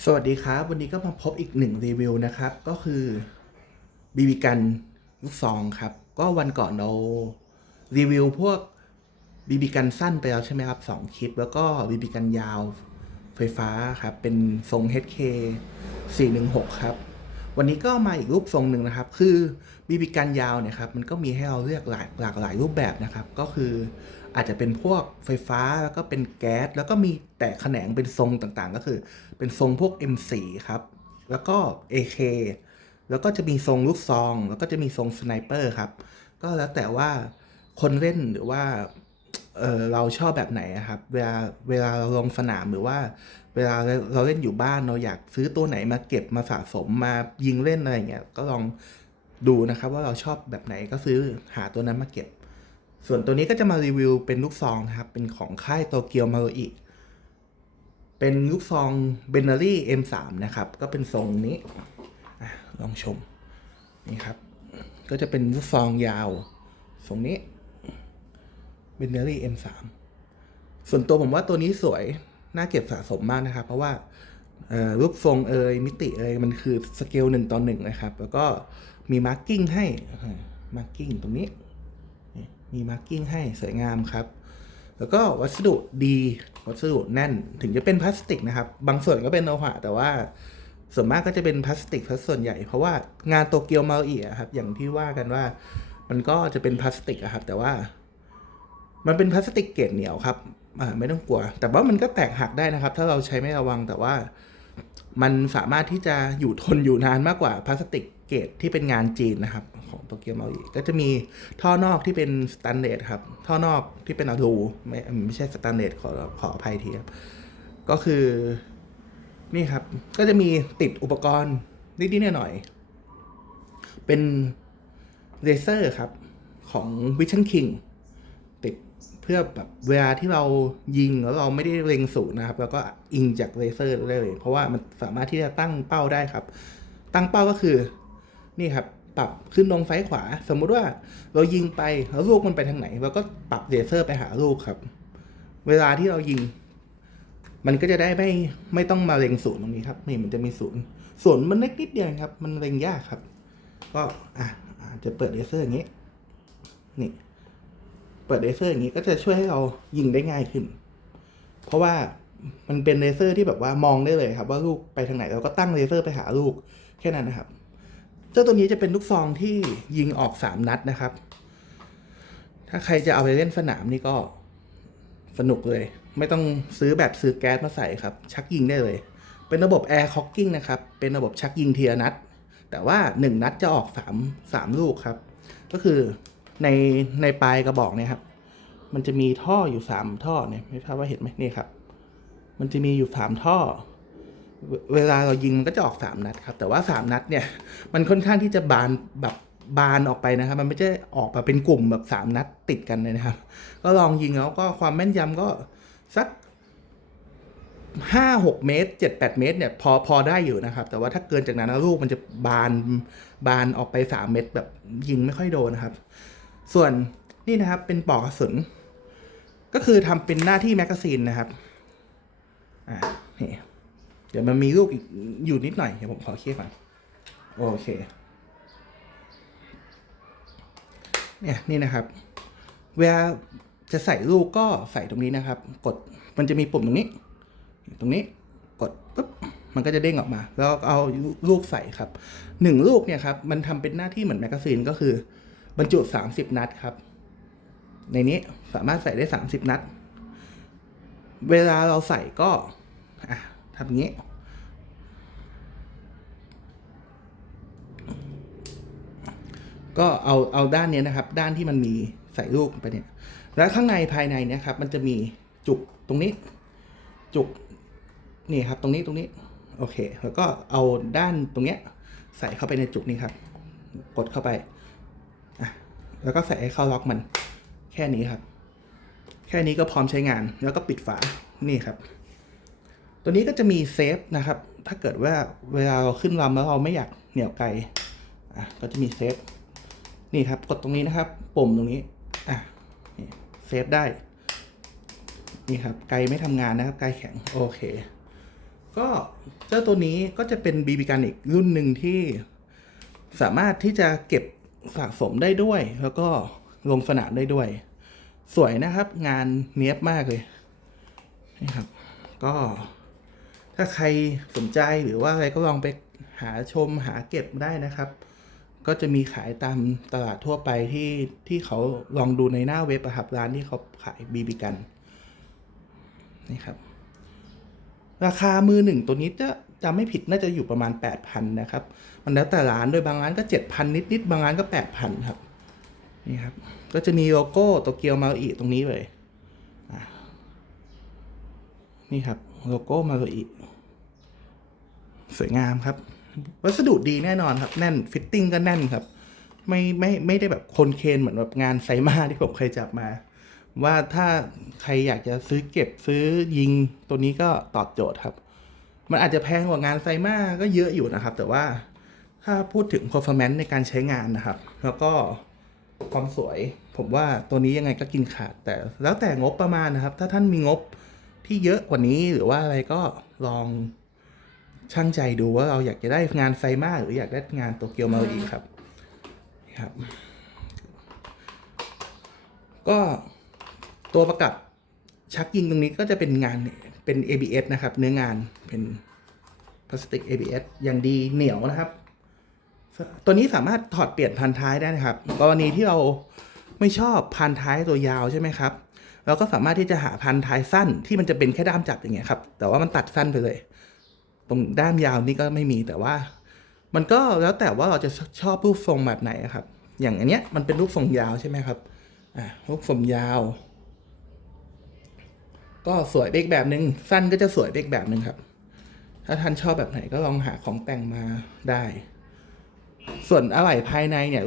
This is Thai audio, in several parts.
สวัสดีครับ วันนี้ก็มาพบอีกหนึ่งรีวิวนะครับ ก็คือบีบีกันลูกซองครับ ก็วันก่อนเรารีวิวพวกบีบีกันสั้นไปแล้วใช่ไหมครับสองคลิป แล้วก็บีบีกันยาวไฟฟ้าครับ เป็นทรง HK 416 ครับ วันนี้ก็มาอีกรูปทรงหนึ่งนะครับ คือบีบีกันยาวเนี่ยครับมันก็มีให้เราเลือกหลายหลากหลายรูปแบบนะครับ ก็คืออาจจะเป็นพวกไฟฟ้าแล้วก็เป็นแก๊ส แล้วก็มีแตกแขนงเป็นทรงต่างๆ ก็คือ เป็นทรงพวก M4 ครับ แล้วก็ AK แล้วก็จะมีทรงลูกซอง แล้วก็จะมีทรงสไนเปอร์ครับ ก็แล้วแต่ว่าคนเล่นหรือว่าเออเราชอบแบบไหนอะครับ เวลาเวลาเราลงสนามหรือว่า เวลาเราเล่นอยู่บ้านเราอยากซื้อตัวไหนมาเก็บมาสะสมมายิงเล่นอะไรเงี้ยก็ลองดูนะครับว่าเราชอบแบบไหนก็ซื้อหาตัวนั้นมาเก็บ ส่วนตัวนี้ก็จะมารีวิวเป็นลูกซองนะครับ เป็นของค่ายโตเกียวมาโรอิเป็นลูกซองเบนเนอรี่ M3 นะครับ ก็เป็นทรงนี้อลองชมนี่ครับ ก็จะเป็นลูกซองยาวทรงนี้เบนเนอรี่ M3 ส่วนตัวผมว่าตัวนี้สวย น่าเก็บสะสมมากนะครับ เพราะว่ารูปทรงเอยมิติเอยมันคือสเกลหนึ่งต่อหนึ่งนะครับ แล้วก็มีมาร์กิ้งให้มาร์กิ้งตรงนี้ มีมาร์กิ้งให้สวยงามครับ แล้วก็วัสดุดีวัสดุแน่นถึงจะเป็นพลาสติกนะครับ บางส่วนก็เป็นโลหะแต่ว่าส่วนมากก็จะเป็นพลาสติกซะส่วนใหญ่ เพราะว่างานโตเกียวมาอีอะครับ อย่างที่ว่ากันว่า มันก็จะเป็นพลาสติกอะครับ แต่ว่า มันเป็นพลาสติกเกรดเหนียวครับ ไม่ต้องกลัว แต่ว่ามันก็แตกหักได้นะครับ ถ้าเราใช้ไม่ระวังแต่ว่ามันสามารถที่จะอยู่ทนอยู่นานมากกว่าพลาสติกเกรดที่เป็นงานจีนนะครับ ของโตเกียวเมาอีก็จะมีท่อนอกที่เป็นสแตนเลสครับ ท่อนอกที่เป็นอะลูไม่ไม่ใช่สแตนเลสขอขออภัยทีครับ ก็คือนี่ครับ ก็จะมีติดอุปกรณ์นิดๆหน่อยๆเป็นเลเซอร์ครับ ของ Vision King ติด เพื่อแบบเวลาที่เรายิงแล้วเราไม่ได้เล็งศูนย์นะครับ แล้วก็อิงจากเลเซอร์ได้เลย เพราะว่ามันสามารถที่จะตั้งเป้าได้ครับ ตั้งเป้าก็คือนี่ครับปรับขึ้นลงซ้ายขวา สมมุติว่าเรายิงไปแล้วลูกมันไปทางไหนเราก็ปรับเลเซอร์ไปหาลูกครับ เวลาที่เรายิง มันก็จะได้ไม่ไม่ต้องมาเล็งศูนย์ตรงนี้ครับนี่มันจะมีศูนย์ศูนย์มันเล็กนิดเดียวครับ มันเล็งยากครับ ก็อะจจะเปิดเลเซอร์อย่างนี้ นี่ เปิดเลเซอร์อย่างนี้ก็จะช่วยให้เรายิงได้ง่ายขึ้น เพราะว่ามันเป็นเลเซอร์ที่แบบว่ามองได้เลยครับ ว่าลูกไปทางไหนเราก็ตั้งเลเซอร์ไปหาลูกแค่นั้นนะครับ เจ้าตัวนี้จะเป็นลูกซองที่ยิงออกสามนัดนะครับ ถ้าใครจะเอาไปเล่นสนามนี่ก็สนุกเลย ไม่ต้องซื้อแบบซื้อแก๊สมาใส่ครับ ชักยิงได้เลย เป็นระบบ Air Cocking นะครับ เป็นระบบชักยิงเทีละนัด แต่ว่าหนึ่งนัดจะออกสามสามลูกครับ ก็คือ ในในปลายกระบอกเนี่ยครับ มันจะมีท่ออยู่สามท่อเนี่ยไม่ทราบว่าเห็นไหมนี่ครับ มันจะมีอยู่สามท่อ เวลาเรายิงมันก็จะออกสามนัดครับ แต่ว่าสามนัดเนี่ย มันค่อนข้างที่จะบานแบบบานออกไปนะครับ มันไม่ใช่ออกมาเป็นกลุ่มแบบสามนัดติดกันเลยนะครับ ก็ลองยิงแล้วก็ความแม่นยำก็สักห้าหกเมตรเจ็ดแปดเมตรเนี่ยพอพอได้อยู่นะครับ แต่ว่าถ้าเกินจากนั้นลูกมันจะบานบานออกไปสามเมตรแบบยิงไม่ค่อยโดนนะครับ ส่วนนี่นะครับเป็นปลอกกระสุน ก็คือทำเป็นหน้าที่แมกกาซีนนะครับ อ่านี่เดี๋ยวมันมีลูกอีกอยู่นิดหน่อย เดี๋ยวผมขอเคลียร์ก่อน โอเค เนี่ยนี่นะครับ เวลาจะใส่ลูกก็ใส่ตรงนี้นะครับ กดมันจะมีปุ่มตรงนี้ ตรงนี้กดปุ๊บมันก็จะเด้งออกมา แล้วเอาลูกใส่ครับหนึ่งลูกเนี่ยครับ มันทำเป็นหน้าที่เหมือนแมกกาซีนก็คือ บรรจุสามสิบนัดครับ ในนี้สามารถใส่ได้สามสิบนัด เวลาเราใส่ก็ทำงี้ ก็เอาเอาด้านนี้นะครับ ด้านที่มันมีใส่ลูกไปเนี่ย แล้วข้างในภายในเนี่ยครับ มันจะมีจุกตรงนี้ จุกนี่ครับ ตรงนี้ตรงนี้ โอเค แล้วก็เอาด้านตรงเนี้ย ใส่เข้าไปในจุกนี้ครับ กดเข้าไป แล้วก็ใส่ให้เข้าล็อกมัน แค่นี้ครับ แค่นี้ก็พร้อมใช้งาน แล้วก็ปิดฝา นี่ครับ ตัวนี้ก็จะมีเซฟนะครับ ถ้าเกิดว่าเวลาเราขึ้นลำแล้วเราไม่อยากเหนี่ยวไกล อะ ก็จะมีเซฟ นี่ครับ กดตรงนี้นะครับ ปุ่มตรงนี้ อะเซฟได้ นี่ครับ ไกลไม่ทำงานนะครับ ไกลแข็ง โอเค ก็เจ้าตัวนี้ก็จะเป็นบีบีกันอีกรุ่นหนึ่งที่สามารถที่จะเก็บ สะสมได้ด้วย แล้วก็ลงสนามได้ด้วย สวยนะครับ งานเนี้ยบมากเลยนี่ครับ ก็ถ้าใครสนใจหรือว่าอะไรก็ลองไปหาชมหาเก็บได้นะครับ ก็จะมีขายตามตลาดทั่วไปที่ที่เขาลองดูในหน้าเว็บอะครับร้านที่เขาขายบีบีกันนี่ครับ ราคามือหนึ่งตัวนี้จะ จำไม่ผิดน่าจะอยู่ประมาณ 8,000 นะครับ มันแล้วแต่ร้านโดยบางร้านก็ 7,000 นิดๆบางร้านก็ 8,000 ครับ นี่ครับ ก็จะมีโลโก้โตเกียวมาอีตรงนี้เลยนี่ครับ โลโก้มาอีสวยงามครับ วัสดุดีแน่นอนครับ แน่นฟิตติ้งก็แน่นครับ ไม่ไม่ไม่ได้แบบคนเคนเหมือนแบบงานไซมาที่ผมเคยจับมา ว่าถ้าใครอยากจะซื้อเก็บซื้อยิงตัวนี้ก็ตอบโจทย์ครับ มันอาจจะแพงกว่างานไซมาก็เยอะอยู่นะครับ แต่ว่าถ้าพูดถึง performance ในการใช้งานนะครับ แล้วก็ความสวย ผมว่าตัวนี้ยังไงก็กินขาด แต่แล้วแต่งบประมาณนะครับ ถ้าท่านมีงบที่เยอะกว่านี้หรือว่าอะไรก็ลองช่างใจดูว่าเราอยากจะได้งานไซมาหรืออยากได้งานโตเกียวมาอีครับครับ ก็ตัวประกับชักยิงตรงนี้ก็จะเป็นงาน เป็น ABS นะครับ เนื้องานเป็นพลาสติก ABS อย่างดีเหนียวนะครับ ตัวนี้สามารถถอดเปลี่ยนพันท้ายได้นะครับ กรณีที่เราไม่ชอบพันท้ายตัวยาวใช่ไหมครับเราก็สามารถที่จะหาพันท้ายสั้นที่มันจะเป็นแค่ด้ามจับอย่างเงี้ยครับ แต่ว่ามันตัดสั้นไปเลย ตรงด้ามยาวนี่ก็ไม่มีแต่ว่า มันก็แล้วแต่ว่าเราจะชอบรูปทรงแบบไหนครับ อย่างอันเนี้ยมันเป็นรูปทรงยาวใช่ไหมครับอ่ารูปทรงยาว ก็สวยไปอีกแบบหนึ่งสั้นก็จะสวยไปอีกแบบหนึ่งครับ ถ้าท่านชอบแบบไหนก็ลองหาของแต่งมาได้ ส่วนอะไหล่ภายในเนี่ย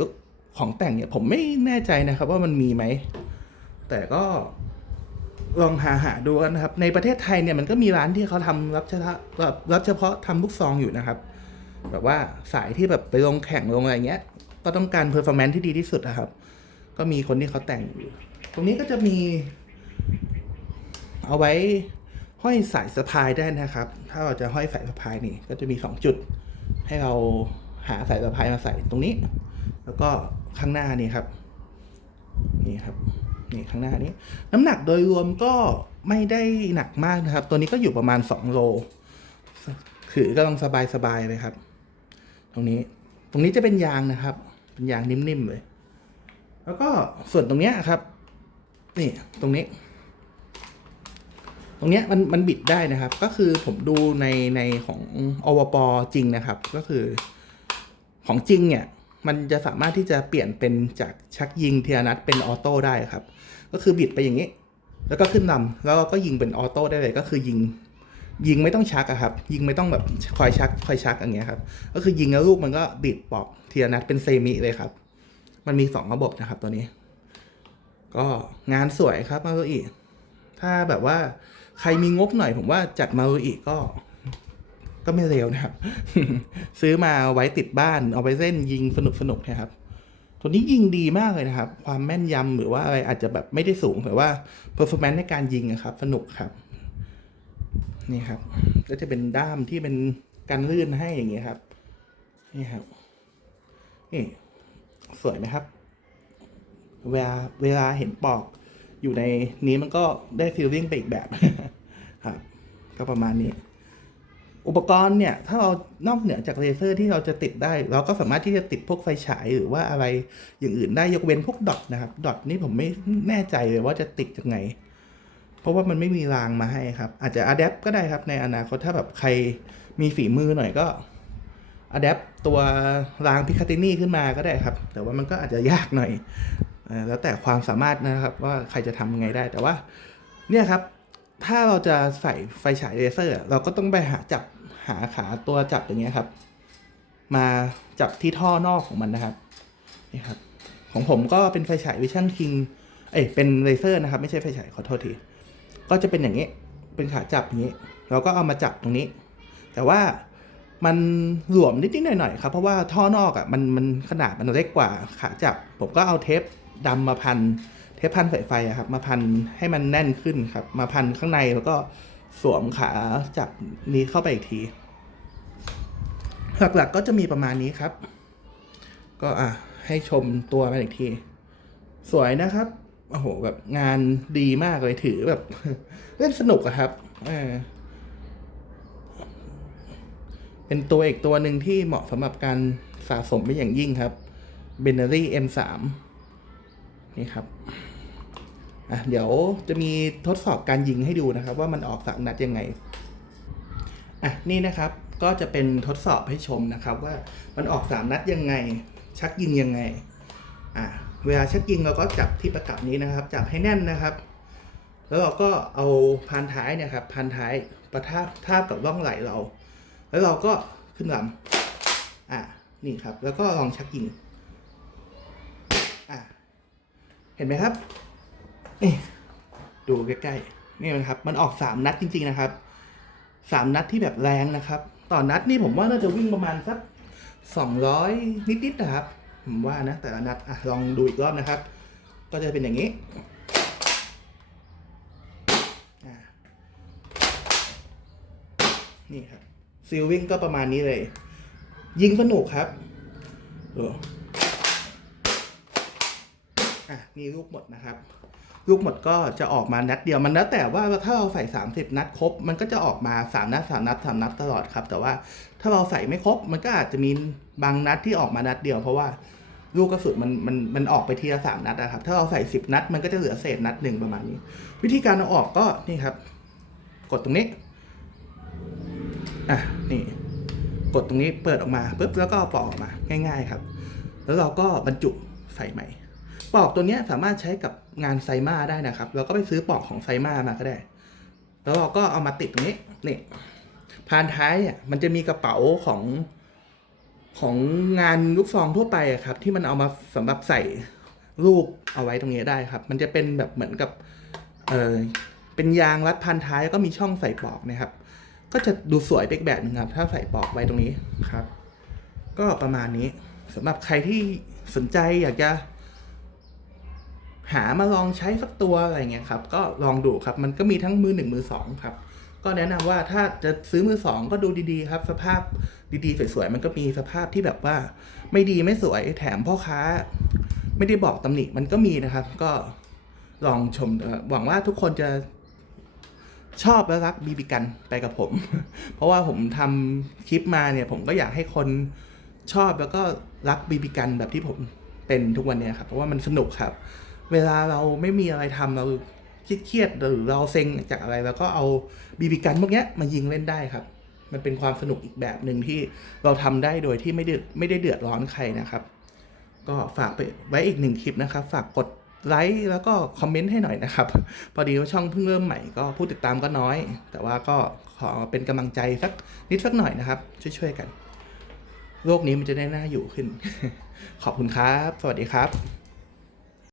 ของแต่งเนี่ยผมไม่แน่ใจนะครับว่ามันมีไหม แต่ก็ลองหาหาดูกันนะครับ ในประเทศไทยเนี่ยมันก็มีร้านที่เขาทำรับเฉพาะรับรับเฉพาะทำลูกซองอยู่นะครับ แบบว่าสายที่แบบไปลงแข่งลงอะไรเงี้ย ก็ต้องการเพอร์ฟอร์แมนซ์ที่ดีที่สุดนะครับ ก็มีคนที่เขาแต่งอยู่ ตรงนี้ก็จะมี เอาไว้ห้อยสายสะพายได้นะครับ ถ้าเราจะห้อยสายสะพายนี่ก็จะมีสองจุด ให้เราหาสายสะพายมาใส่ตรงนี้ แล้วก็ข้างหน้านี่ครับนี่ครับนี่ข้างหน้านี้ น้ำหนักโดยรวมก็ไม่ได้หนักมากนะครับ ตัวนี้ก็อยู่ประมาณสองโล ถือก็ต้องสบายสบายๆเลยครับ ตรงนี้ตรงนี้จะเป็นยางนะครับ เป็นยางนิ่มๆเลย แล้วก็ส่วนตรงเนี้ยครับ นี่ตรงนี้ ตรงเนี้ยมันมันบิดได้นะครับ ก็คือผมดูในในของอวปจริงนะครับ ก็คือของจริงเนี่ยมันจะสามารถที่จะเปลี่ยนเป็นจากชักยิงเทียนัดเป็นออโต้ได้ครับ ก็คือบิดไปอย่างนี้ แล้วก็ขึ้นลำแล้วก็ยิงเป็นออโต้ได้เลยก็คือยิงยิงไม่ต้องชักอะครับ ยิงไม่ต้องแบบคอยชักคอยชักอย่างเงี้ยครับ ก็คือยิงแล้วลูกมันก็บิดปอกเทียนัดเป็นเซมิเลยครับ มันมีสองระบบนะครับตัวนี้ ก็งานสวยครับมารุอิถ้าแบบว่า ใครมีงบหน่อยผมว่าจัดมารุอิก็ก็ไม่เร็วนะครับ ซื้อมาไว้ติดบ้าน เอาไปเล่นยิงสนุกสนุกๆนะครับ ตัวนี้ยิงดีมากเลยนะครับ ความแม่นยำหรือว่าอะไรอาจจะแบบไม่ได้สูงแต่ว่า performance ในการยิงอะครับ สนุกครับ นี่ครับ ก็จะเป็นด้ามที่เป็นกันลื่นให้อย่างเงี้ยครับ นี่ครับ นี่ สวยไหมครับ เวลาเวลาเห็นปอก อยู่ในนี้มันก็ได้ฟีลลิ่งไปอีกแบบครับก็ประมาณนี้ อุปกรณ์เนี่ย ถ้าเรานอกเหนือจากเลเซอร์ที่เราจะติดได้ เราก็สามารถที่จะติดพวกไฟฉายหรือว่าอะไรอย่างอื่นได้ยกเว้นพวกดอทนะครับ ดอทนี่ผมไม่แน่ใจเลยว่าจะติดยังไง เพราะว่ามันไม่มีรางมาให้ครับ อาจจะอัดแอปก็ได้ครับในอนาคตถ้าแบบใครมีฝีมือหน่อยก็อัดแอปตัวรางพิคาตินี่ขึ้นมาก็ได้ครับ แต่ว่ามันก็อาจจะยากหน่อย แล้วแต่ความสามารถนะครับว่าใครจะทำไงได้แต่ว่าเนี่ยครับถ้าเราจะใส่ไฟฉายเลเซอร์ เราก็ต้องไปหาจับหาขาตัวจับอย่างเงี้ยครับ มาจับที่ท่อนอกของมันนะครับนี่ครับของผมก็เป็นไฟฉายวิชั่นคิงเอ้ยเป็นเลเซอร์นะครับ ไม่ใช่ไฟฉายขอโทษที ก็จะเป็นอย่างนี้เป็นขาจับอย่างนี้ เราก็เอามาจับตรงนี้ แต่ว่ามันหลวมนิดๆหน่อยๆครับเพราะว่าท่อนอกอะมันมันขนาดมันเล็กกว่าขาจับ ผมก็เอาเทป ดำมาพันเทปพันสายไฟอะครับ มาพันให้มันแน่นขึ้นครับ มาพันข้างในแล้วก็สวมขาจับนี้เข้าไปอีกที หลักๆก็จะมีประมาณนี้ครับ ก็อะให้ชมตัวมันอีกที สวยนะครับโอ้โหแบบงานดีมากเลยถือแบบ เล่นสนุกอะครับเออเป็นตัวอีกตัวหนึ่งที่เหมาะสำหรับการสะสมเป็นอย่างยิ่งครับ b e n a r y M3 นี่ครับอะเดี๋ยวจะมีทดสอบการยิงให้ดูนะครับ ว่ามันออกสามนัดยังไงอะนี่นะครับก็จะเป็นทดสอบให้ชมนะครับว่ามันออกสามนัดยังไง ชักยิงยังไงอะเวลาชักยิงเราก็จับที่ประกับนี้นะครับ จับให้แน่นนะครับ แล้วเราก็เอาพานท้ายเนี่ยครับพานท้ายประทาบทาบกับร่องไหลเรา แล้วเราก็ขึ้นลำอะนี่ครับ แล้วก็ลองชักยิง อะ เห็นไหมครับนี่ดูใกล้ๆนี่นะครับ มันออกสามนัดจริง ๆนะครับสามนัดที่แบบแรงนะครับ ต่อนนัดนี่ผมว่าน่าจะวิ่งประมาณสักสองร้อยนิดๆนะครับ ผมว่านะ แต่ละนัดอะลองดูอีกรอบนะครับ ก็จะเป็นอย่างนี้นี่ครับซิลวิ่งก็ประมาณนี้เลย ยิงสนุกครับ อะนี่ลูกหมดนะครับ ลูกหมดก็จะออกมานัดเดียวมันแล้วแต่ว่าถ้าเราใส่ 30 นัดครบ มันก็จะออกมา 3 นัด 3 นัด 3 นัดตลอดครับ แต่ว่าถ้าเราใส่ไม่ครบ มันก็อาจจะมีบางนัดที่ออกมานัดเดียว เพราะว่าลูกกระสุนมันมันมันออกไปทีละสามนัดนะครับ ถ้าเราใส่ 10 นัด มันก็จะเหลือเศษนัดหนึ่งประมาณนี้ วิธีการเอาออกก็นี่ครับ กดตรงนี้อะนี่กดตรงนี้เปิดออกมาปุ๊บแล้วก็ปอกออกมาง่าย ๆ ครับ แล้วเราก็บรรจุใส่ใหม่ ปอกตัวนี้สามารถใช้กับงานไซมาได้นะครับ เราก็ไปซื้อปอกของไซมามาก็ได้ แล้วเราก็เอามาติดตรงนี้นี่พานท้ายเนี่ยมันจะมีกระเป๋าของของงานลูกซองทั่วไปครับ ที่มันเอามาสำหรับใส่ลูกเอาไว้ตรงนี้ได้ครับ มันจะเป็นแบบเหมือนกับเออเป็นยางรัดพันท้ายแล้วก็มีช่องใส่ปอกนะครับ ก็จะดูสวยไปอีกแบบหนึงครับ ถ้าใส่ปอกไว้ตรงนี้ครับ ก็ประมาณนี้สำหรับใครที่สนใจอยากจะ หามาลองใช้สักตัวอะไรเงี้ยครับก็ลองดูครับมันก็มีทั้งมือหนึ่งมือสองครับก็แนะนำว่าถ้าจะซื้อมือสองก็ดูดีๆครับ สภาพดีๆสวยๆมันก็มีสภาพที่แบบว่า ไม่ดีไม่สวยแถมพ่อค้า ไม่ได้บอกตำหนิมันก็มีนะครับ ก็ลองชมดูครับหวังว่าทุกคนจะชอบและรักบีบีกันไปกับผม เพราะว่าผมทำคลิปมาเนี่ย ผมก็อยากให้คนชอบแล้วก็รักบีบีกันแบบที่ผมเป็นทุกวันเนี้ยครับ เพราะว่ามันสนุกครับ เวลาเราไม่มีอะไรทำเราเครียดหรือเราเซ็งจากอะไรแล้วก็เอาบีบีกันพวกนี้มายิงเล่นได้ครับ มันเป็นความสนุกอีกแบบหนึ่งที่เราทำได้โดยที่ไม่เดือดไม่ได้เดือดร้อนใครนะครับ ก็ฝากไปไว้อีกหนึ่งคลิปนะครับ ฝากกดไลค์แล้วก็คอมเมนต์ให้หน่อยนะครับ พอดีว่าช่องเพิ่งเริ่มใหม่ก็ผู้ติดตามก็น้อย แต่ว่าก็ขอเป็นกำลังใจสักนิดสักหน่อยนะครับ ช่วยๆกัน โลกนี้มันจะได้น่าอยู่ขึ้น ขอบคุณครับ สวัสดีครับ